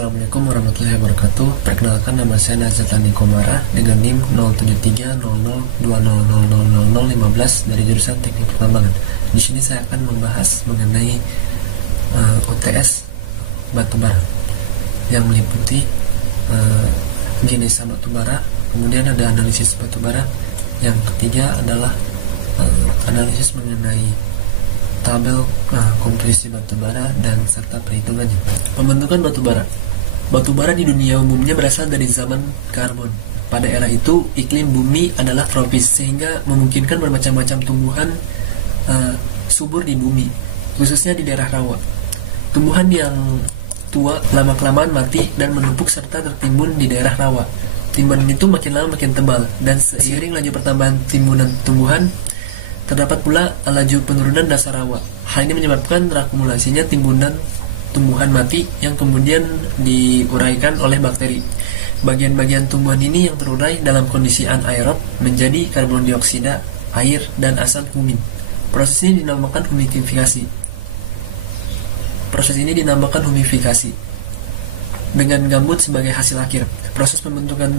Assalamualaikum warahmatullahi wabarakatuh. Perkenalkan, nama saya Nazatani Komara dengan NIM 073002000015 dari jurusan Teknik Pertambangan. Di sini saya akan membahas mengenai UTS batubara yang meliputi jenis batubara, kemudian ada analisis batubara. Yang ketiga adalah analisis mengenai tabel komposisi batubara dan serta perhitungannya. Pembentukan batubara. Batubara di dunia umumnya berasal dari zaman karbon. Pada era itu, iklim bumi adalah tropis sehingga memungkinkan bermacam-macam tumbuhan subur di bumi, khususnya di daerah rawa. Tumbuhan yang tua lama-kelamaan mati dan menumpuk serta tertimbun di daerah rawa. Timbunan itu makin lama makin tebal, dan seiring laju pertambahan timbunan tumbuhan, terdapat pula laju penurunan dasar rawa. Hal ini menyebabkan terakumulasinya timbunan tumbuhan mati yang kemudian diuraikan oleh bakteri. Bagian-bagian tumbuhan ini yang terurai dalam kondisi anaerob menjadi karbon dioksida, air, dan asam humin. Proses ini dinamakan humifikasi. Dengan gambut sebagai hasil akhir. Proses pembentukan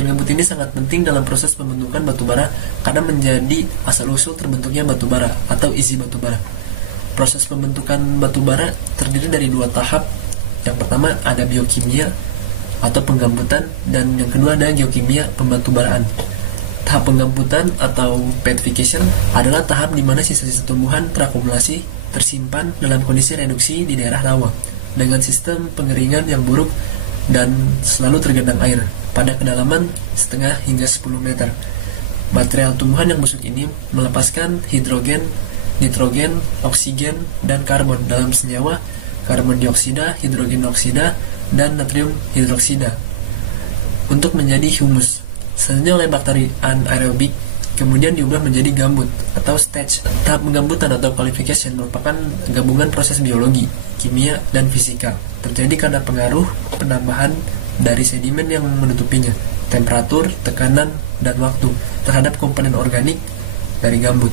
gambut ini sangat penting dalam proses pembentukan batubara karena menjadi asal-usul terbentuknya batubara atau isi batubara. Proses pembentukan batubara terdiri dari dua tahap. Yang pertama ada biokimia atau penggambutan, dan yang kedua ada geokimia pembatubaraan. Tahap penggambutan atau petrification adalah tahap di mana sisa-sisa tumbuhan terakumulasi tersimpan dalam kondisi reduksi di daerah rawa dengan sistem pengeringan yang buruk dan selalu tergenang air pada kedalaman setengah hingga 10 meter. Material tumbuhan yang busuk ini melepaskan hidrogen, nitrogen, oksigen, dan karbon dalam senyawa karbon dioksida, hidrogen oksida, dan natrium hidroksida untuk menjadi humus. Selanjutnya oleh bakteri anaerobik kemudian diubah menjadi gambut atau stage. Tahap penggambutan atau qualification merupakan gabungan proses biologi, kimia, dan fisika. Terjadi karena pengaruh penambahan dari sedimen yang menutupinya, temperatur, tekanan, dan waktu terhadap komponen organik dari gambut.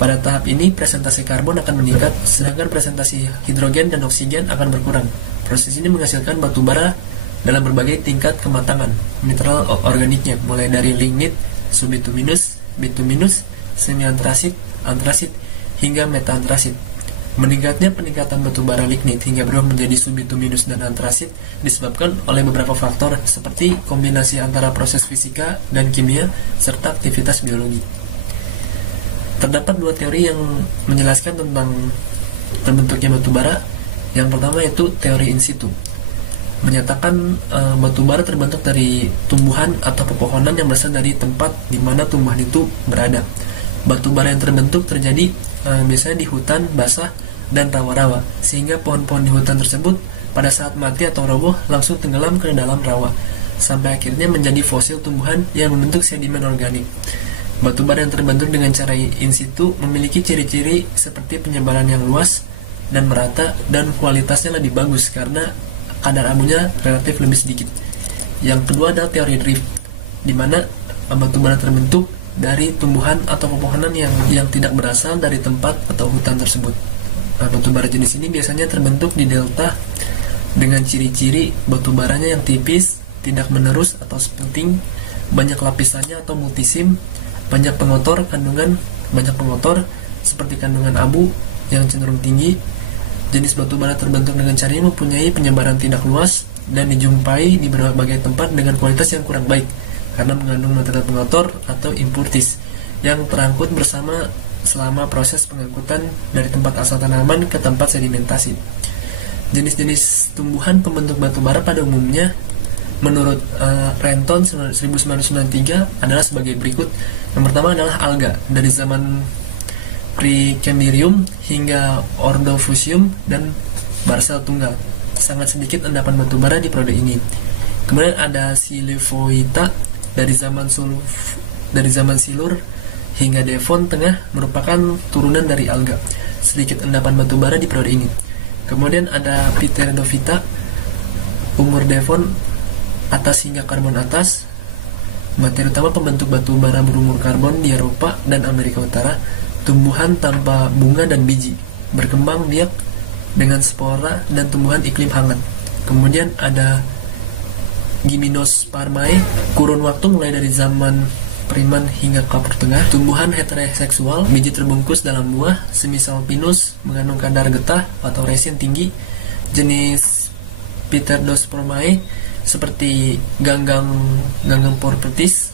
Pada tahap ini presentasi karbon akan meningkat, sedangkan presentasi hidrogen dan oksigen akan berkurang. Proses ini menghasilkan batubara dalam berbagai tingkat kematangan mineral organiknya, mulai dari lignit, subbituminus, bituminus, semi-antrasit, antrasit, hingga meta-antrasit. Peningkatan batubara lignit hingga berubah menjadi subbituminus dan antrasit disebabkan oleh beberapa faktor seperti kombinasi antara proses fisika dan kimia serta aktivitas biologi. Terdapat dua teori yang menjelaskan tentang terbentuknya batubara. Yang pertama yaitu teori in situ, menyatakan batubara terbentuk dari tumbuhan atau pepohonan yang berasal dari tempat di mana tumbuhan itu berada. Batubara yang terbentuk terjadi biasanya di hutan basah dan rawa-rawa, sehingga pohon-pohon di hutan tersebut pada saat mati atau roboh langsung tenggelam ke dalam rawa, sampai akhirnya menjadi fosil tumbuhan yang membentuk sedimen organik. Batubara yang terbentuk dengan cara in situ memiliki ciri-ciri seperti penyebaran yang luas dan merata, dan kualitasnya lebih bagus karena kadar abunya relatif lebih sedikit. Yang kedua adalah teori drift, di mana batubara terbentuk dari tumbuhan atau pepohonan yang tidak berasal dari tempat atau hutan tersebut. Batubara jenis ini biasanya terbentuk di delta dengan ciri-ciri batubaranya yang tipis, tidak menerus atau splitting, banyak lapisannya atau multisim, banyak pengotor seperti kandungan abu yang cenderung tinggi. Jenis batubara terbentuk dengan cara ini mempunyai penyebaran tidak luas dan dijumpai di berbagai tempat dengan kualitas yang kurang baik karena mengandung material pengotor atau impurities yang terangkut bersama selama proses pengangkutan dari tempat asal tanaman ke tempat sedimentasi. Jenis-jenis tumbuhan pembentuk batubara pada umumnya menurut Renton 1993 adalah sebagai berikut. Yang pertama adalah alga dari zaman Precambrium hingga Ordovicium dan Barsel tunggal. Sangat sedikit endapan batubara di periode ini. Kemudian ada Siliphoita dari zaman Silur hingga Devon tengah merupakan turunan dari alga. Sedikit endapan batubara di periode ini. Kemudian ada Pteridophyta umur Devon atas hingga karbon atas. Materi utama pembentuk batubara berumur karbon di Eropa dan Amerika Utara. Tumbuhan tanpa bunga dan biji, berkembang biak dengan spora dan tumbuhan iklim hangat. Kemudian ada Gymnospermae, kurun waktu mulai dari zaman Priman hingga Kapur Tengah. Tumbuhan heteroseksual, biji terbungkus dalam buah, semisal pinus, mengandung kadar getah atau resin tinggi. Jenis Pteridospermae seperti ganggang porpetis,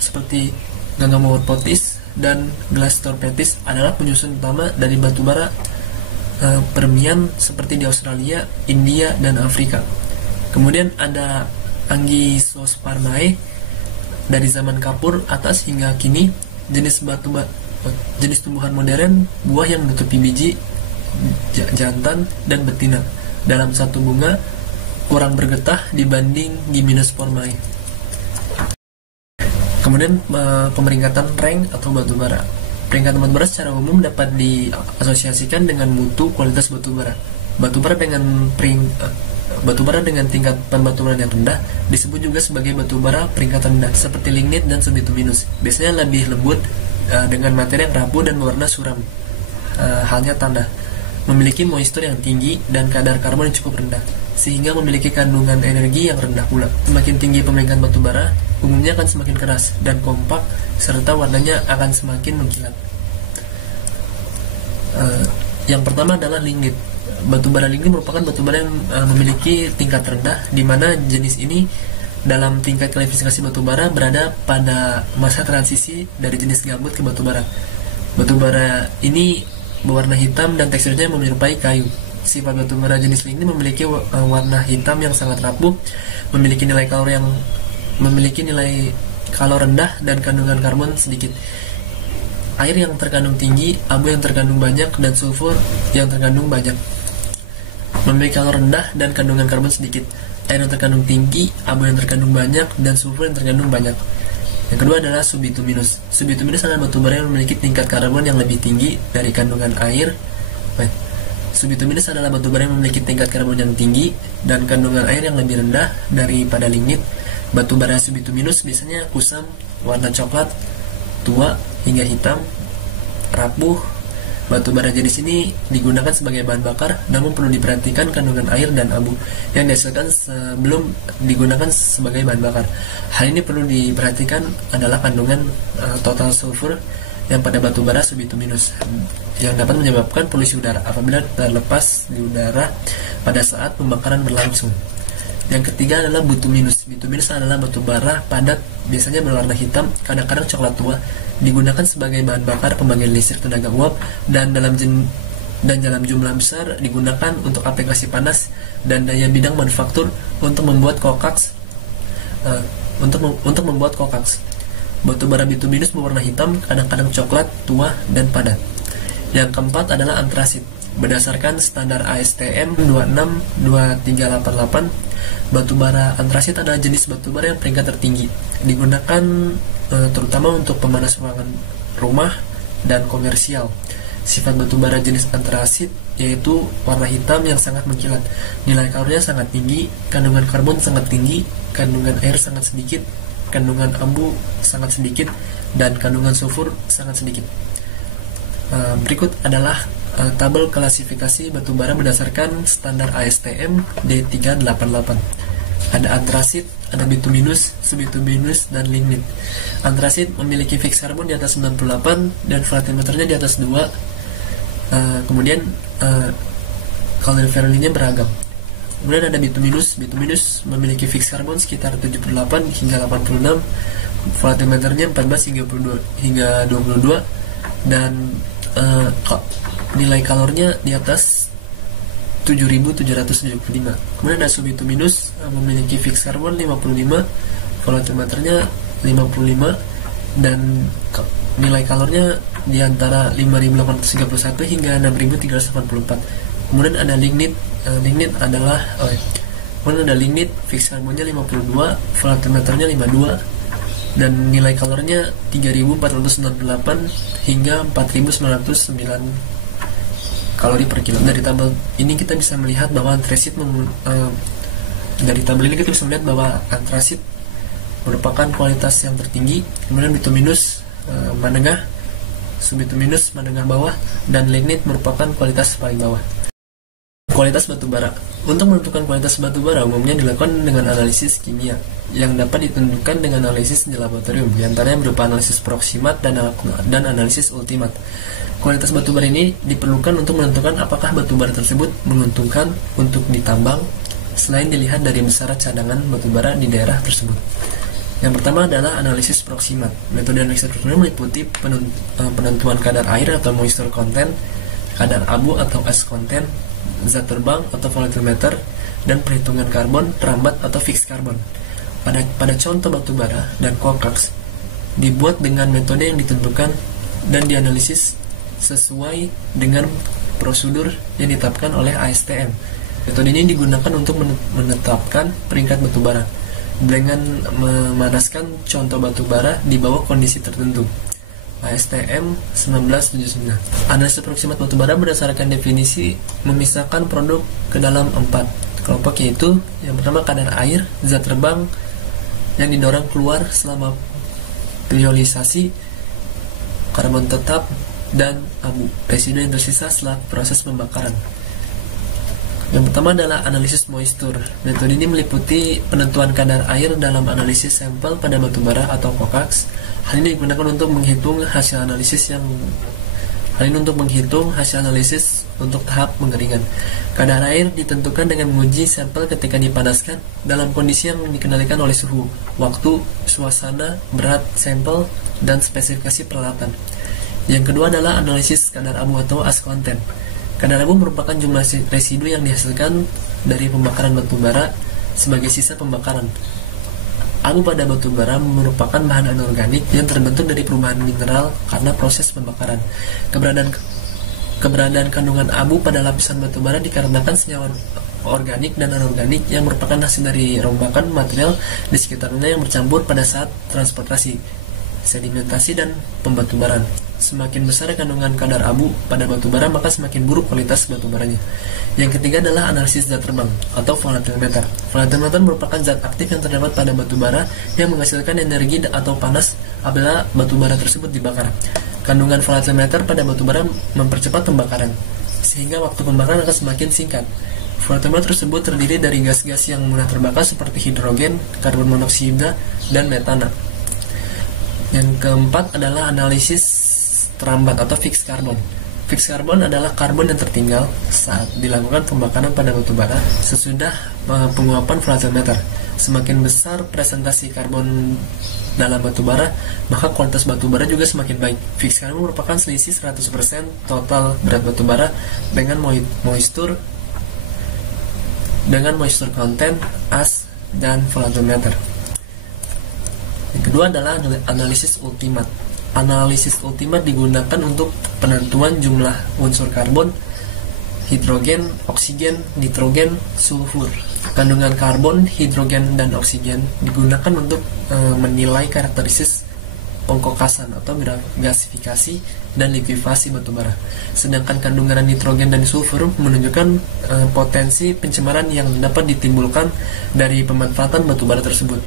seperti ganggang morpotis dan Glastorpetis adalah penyusun utama dari batu bara Permian seperti di Australia, India, dan Afrika. Kemudian ada Angiospermae dari zaman Kapur atas hingga kini, jenis tumbuhan modern, buah yang menutupi biji jantan dan betina dalam satu bunga, kurang bergetah dibanding Gymnospermae. Kemudian pemeringkatan rank atau batu bara. Peringkatan batu bara secara umum dapat diasosiasikan dengan mutu kualitas batu bara. Batu bara dengan tingkat pembaturan yang rendah disebut juga sebagai batu bara peringkatan rendah, seperti lignit dan subbituminus. Biasanya lebih lembut dengan materi yang rapuh dan berwarna suram. Halnya tanah. Memiliki moisture yang tinggi dan kadar karbon yang cukup rendah, sehingga memiliki kandungan energi yang rendah pula. Semakin tinggi pemeringkatan batu bara, umumnya akan semakin keras dan kompak, serta warnanya akan semakin mengkilat. Yang pertama adalah lignit. Batu bara lignit merupakan batu bara yang memiliki tingkat rendah, di mana jenis ini dalam tingkat klasifikasi batu bara berada pada masa transisi dari jenis gambut ke batu bara. Batu bara ini berwarna hitam dan teksturnya menyerupai kayu. Sifat batu bara jenis lignit memiliki warna hitam yang sangat rapuh, memiliki nilai kalor rendah dan kandungan karbon sedikit. Air yang terkandung tinggi, abu yang terkandung banyak, dan sulfur yang terkandung banyak. Memiliki kalor rendah dan kandungan karbon sedikit. Air yang terkandung tinggi, abu yang terkandung banyak, dan sulfur yang terkandung banyak. Yang kedua adalah subbituminus. Subbituminus adalah batu bara yang memiliki tingkat karbon yang lebih tinggi dari kandungan air. Subbituminus adalah batu bara yang memiliki tingkat karbon yang tinggi dan kandungan air yang lebih rendah daripada lignit. Batu bara subbituminus biasanya kusam, warna coklat, tua hingga hitam, rapuh. Batu bara jenis ini digunakan sebagai bahan bakar, namun perlu diperhatikan kandungan air dan abu yang dihasilkan sebelum digunakan sebagai bahan bakar. Hal ini perlu diperhatikan adalah kandungan total sulfur yang pada batu bara subbituminus, yang dapat menyebabkan polusi udara apabila terlepas di udara pada saat pembakaran berlangsung. Yang ketiga adalah bituminus. Bituminus adalah batu bara padat, biasanya berwarna hitam, kadang-kadang coklat tua, digunakan sebagai bahan bakar pembangkit listrik tenaga uap dan dalam jumlah besar digunakan untuk aplikasi panas dan daya bidang manufaktur untuk membuat kokaks. Batu bara bituminus berwarna hitam, kadang-kadang coklat tua dan padat. Yang keempat adalah antrasit. Berdasarkan standar ASTM 262388, batu bara antrasit adalah jenis batu bara yang peringkat tertinggi. Digunakan terutama untuk pemanas ruangan rumah dan komersial. Sifat batu bara jenis antrasit yaitu warna hitam yang sangat mengkilat. Nilai kalornya sangat tinggi, kandungan karbon sangat tinggi, kandungan air sangat sedikit, kandungan abu sangat sedikit, dan kandungan sulfur sangat sedikit. Berikut adalah tabel klasifikasi batu bara berdasarkan standar ASTM D388. Ada antrasit, ada bituminus, subbituminus, dan lignit. Antrasit memiliki fix karbon di atas 98 dan volatimeternya di atas 2. Kemudian kalorifernya beragam. Kemudian ada bituminus. Bituminus memiliki fix karbon sekitar 78 hingga 86, volatimeternya 14 hingga 22, dan nilai kalornya di atas 7.775. Kemudian ada subbituminus memiliki fix karbon 55, volatimeternya 55, dan nilai kalornya di antara 5.831 hingga 6.384. Kemudian ada lignit. Kemudian ada lignit, fix karbonnya 52, volatimeternya 52, dan nilai kalornya 3.498 hingga 4.909 kalori per kilo. Dari tabel ini kita bisa melihat bahwa antrasit merupakan kualitas yang tertinggi. Kemudian bituminus menengah, subbituminus menengah bawah, dan lignit merupakan kualitas paling bawah. Kualitas batu bara. Untuk menentukan kualitas batu bara umumnya dilakukan dengan analisis kimia yang dapat ditentukan dengan analisis di laboratorium, diantaranya berupa analisis proksimat dan analisis ultimat. Kualitas batu bara ini diperlukan untuk menentukan apakah batu bara tersebut menguntungkan untuk ditambang selain dilihat dari besar cadangan batu bara di daerah tersebut. Yang pertama adalah analisis proksimat. Metode analisis proksimat meliputi penentuan kadar air atau moisture content, kadar abu atau ash content, zat terbang atau volatimeter, dan perhitungan karbon terambat atau fixed carbon. Pada contoh batu bara dan coax dibuat dengan metode yang ditentukan dan dianalisis sesuai dengan prosedur yang ditetapkan oleh ASTM. Metode ini digunakan untuk menetapkan peringkat batu bara dengan memanaskan contoh batu bara di bawah kondisi tertentu. ASTM 1979. Analisis proksimat batu bara berdasarkan definisi memisahkan produk ke dalam 4 kelompok, yaitu yang pertama kadar air, zat terbang yang didorong keluar selama priorisasi, karbon tetap, dan abu residu yang tersisa setelah proses pembakaran. Yang pertama adalah analisis moisture. Metode ini meliputi penentuan kadar air dalam analisis sampel pada batu bara atau coax. Hal ini digunakan untuk menghitung hasil analisis untuk tahap pengeringan. Kadar air ditentukan dengan menguji sampel ketika dipanaskan dalam kondisi yang dikendalikan oleh suhu, waktu, suasana, berat sampel, dan spesifikasi peralatan. Yang kedua adalah analisis kadar abu atau ash content. Kadar abu merupakan jumlah residu yang dihasilkan dari pembakaran batu bara sebagai sisa pembakaran. Abu pada batu bara merupakan bahan anorganik yang terbentuk dari perubahan mineral karena proses pembakaran. Keberadaan kandungan abu pada lapisan batu bara dikarenakan senyawa organik dan anorganik yang merupakan hasil dari rombakan material di sekitarnya yang bercampur pada saat transportasi, sedimentasi, dan pembatubaran. Semakin besar kandungan kadar abu pada batu bara, maka semakin buruk kualitas batu baranya. Yang ketiga adalah analisis zat terbang atau volatimeter. Volatimeter merupakan zat aktif yang terdapat pada batu bara yang menghasilkan energi atau panas apabila batu bara tersebut dibakar. Kandungan volatimeter pada batu bara mempercepat pembakaran, sehingga waktu pembakaran akan semakin singkat. Volatimeter tersebut terdiri dari gas-gas yang mudah terbakar seperti hidrogen, karbon monoksida, dan metana. Yang keempat adalah analisis terambat atau fixed carbon. Fixed carbon adalah karbon yang tertinggal saat dilakukan pembakaran pada batu bara sesudah penguapan volatimeter. Semakin besar presentasi karbon dalam batu bara, maka kualitas batu bara juga semakin baik. Fixed carbon merupakan selisih 100% total berat batu bara dengan moisture content, ash, dan volatimeter. Yang kedua adalah analisis ultimat. Analisis ultimat digunakan untuk penentuan jumlah unsur karbon, hidrogen, oksigen, nitrogen, sulfur. Kandungan karbon, hidrogen, dan oksigen digunakan untuk menilai karakteristik pengkokasan atau gasifikasi dan likuifasi batu bara. Sedangkan kandungan nitrogen dan sulfur menunjukkan potensi pencemaran yang dapat ditimbulkan dari pemanfaatan batu bara tersebut.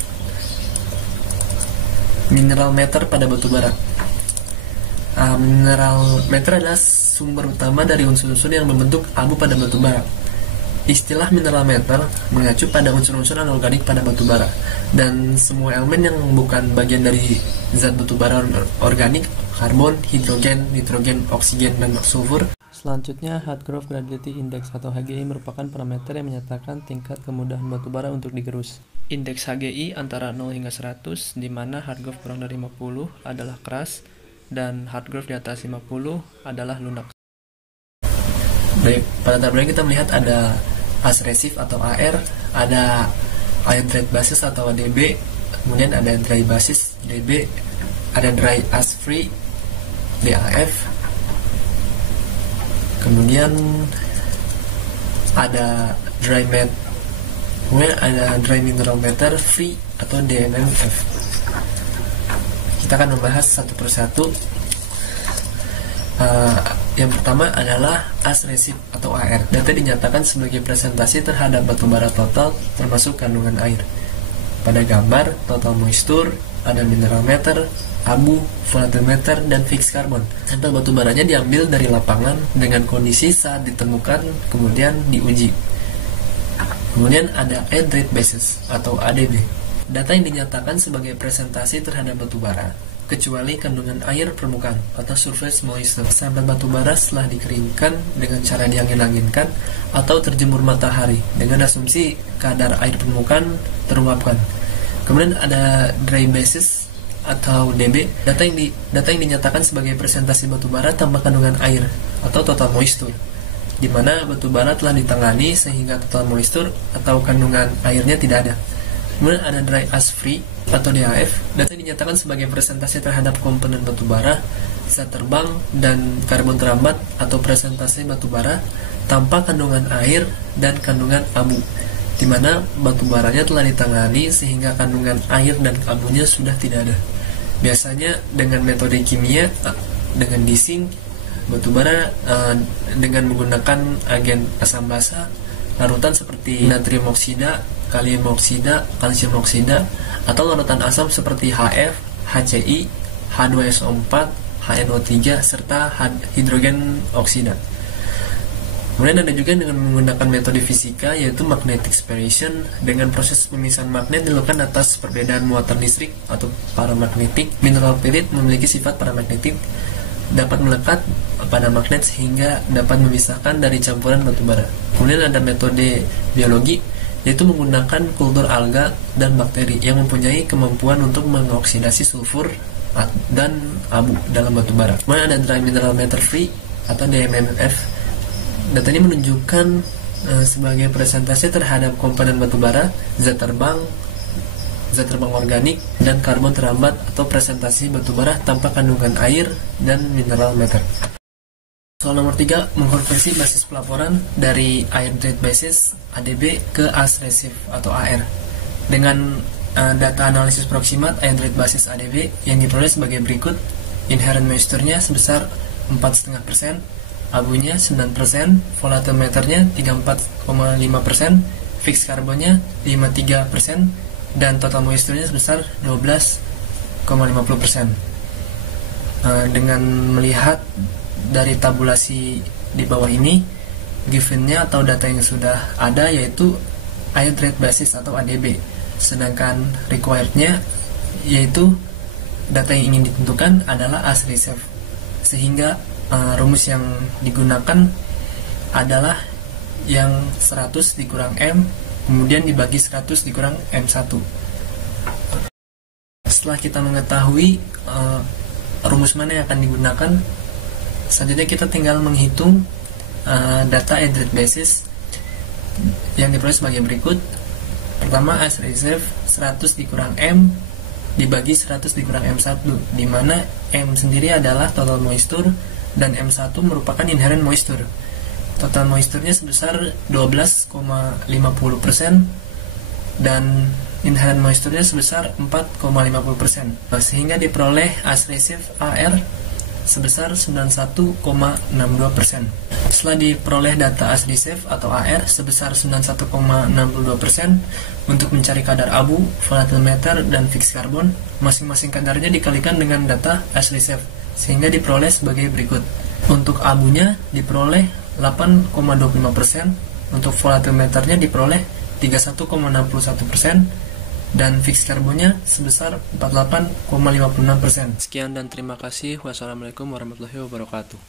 Mineral meter pada batu bara. Mineral meter adalah sumber utama dari unsur-unsur yang membentuk abu pada batu bara. Istilah mineral meter mengacu pada unsur-unsur anorganik pada batu bara dan semua elemen yang bukan bagian dari zat batu bara organik, karbon, hidrogen, nitrogen, oksigen, dan sulfur. Selanjutnya, Hargrove Gradient Index atau HGI merupakan parameter yang menyatakan tingkat kemudahan batu bara untuk digerus. Indeks HGI antara 0 hingga 100, di mana Hargrove kurang dari 50 adalah keras dan Hargrove di atas 50 adalah lunak. Baik, pada tabel ini kita melihat ada ash resif atau AR, ada hydrate basis atau DB, kemudian ada dry basis DB, ada dry ash free DAF, kemudian ada dry mineral meter free atau DMMF. Kita akan membahas satu persatu. Yang pertama adalah ash resif atau AR. Data dinyatakan sebagai presentasi terhadap batu bara total termasuk kandungan air. Pada gambar total moisture, ada mineral meter, abu, volatimeter, dan fixed carbon. Sampel batubaranya diambil dari lapangan dengan kondisi saat ditemukan kemudian diuji. Kemudian ada Android basis atau ADB. Data yang dinyatakan sebagai presentasi terhadap batubara kecuali kandungan air permukaan atau surface moisture. Sampel batubara setelah dikeringkan dengan cara diangin-anginkan atau terjemur matahari dengan asumsi kadar air permukaan teruapkan. Kemudian ada dry basis atau DB, data yang dinyatakan sebagai presentasi batubara tanpa kandungan air atau total moisture, di mana batubara telah ditangani sehingga total moisture atau kandungan airnya tidak ada. Kemudian ada dry as free atau DAF, data yang dinyatakan sebagai presentasi terhadap komponen batubara, zat terbang, dan karbon terambat atau presentasi batubara tanpa kandungan air dan kandungan abu, di mana batubaranya telah ditangani sehingga kandungan air dan abunya sudah tidak ada. Biasanya dengan metode kimia, dengan dising batubara dengan menggunakan agen asam basa larutan seperti natrium oksida, kalium oksida, kalsium oksida, atau larutan asam seperti HF, HCl, H2SO4, HNO3, serta hidrogen oksida. Kemudian ada juga dengan menggunakan metode fisika, yaitu magnetic separation. Dengan proses pemisahan magnet dilakukan atas perbedaan muatan listrik atau paramagnetik. Mineral pirit memiliki sifat paramagnetik, dapat melekat pada magnet sehingga dapat memisahkan dari campuran batubara. Kemudian ada metode biologi, yaitu menggunakan kultur alga dan bakteri yang mempunyai kemampuan untuk mengoksidasi sulfur dan abu dalam batubara. Kemudian ada dry mineral matter free atau DMMF. Data ini menunjukkan sebagai presentasi terhadap komponen batubara, zat terbang organik, dan karbon terambat atau presentasi batubara tanpa kandungan air dan mineral matter. Soal nomor 3, mengkonversi basis pelaporan dari Hydrate basis ADB ke AS Resive atau AR. Dengan data analisis proximat Hydrate basis ADB yang diperoleh sebagai berikut: inherent moisture-nya sebesar 4,5%, abunya 9%, volatimeternya 34,5%, fixed carbonnya 53%, dan total moisture-nya sebesar 12,50%. Dengan melihat dari tabulasi di bawah ini, given-nya atau data yang sudah ada yaitu Hydrate basis atau ADB, sedangkan required-nya yaitu data yang ingin ditentukan adalah AS Reserve, sehingga rumus yang digunakan adalah yang 100 dikurang M kemudian dibagi 100 dikurang M1. Setelah kita mengetahui rumus mana yang akan digunakan, selanjutnya kita tinggal menghitung data Hydrate basis yang diperoleh sebagai berikut. Pertama, AS Reserve 100 dikurang M dibagi 100 dikurang M1, di mana M sendiri adalah total moisture dan M1 merupakan inherent moisture. Total moisture-nya sebesar 12,50% dan inherent moisture-nya sebesar 4,50%, sehingga diperoleh AS Reserve AR sebesar 91,62%. Setelah diperoleh data AS Reserve atau AR sebesar 91,62%, untuk mencari kadar abu, volatimeter, dan fixed carbon, masing-masing kadarnya dikalikan dengan data AS Reserve sehingga diperoleh sebagai berikut. Untuk abunya diperoleh 8,25%, untuk volatimeternya diperoleh 31,61%, dan fixed carbonnya sebesar 48,56%. Sekian dan terima kasih. Wassalamualaikum warahmatullahi wabarakatuh.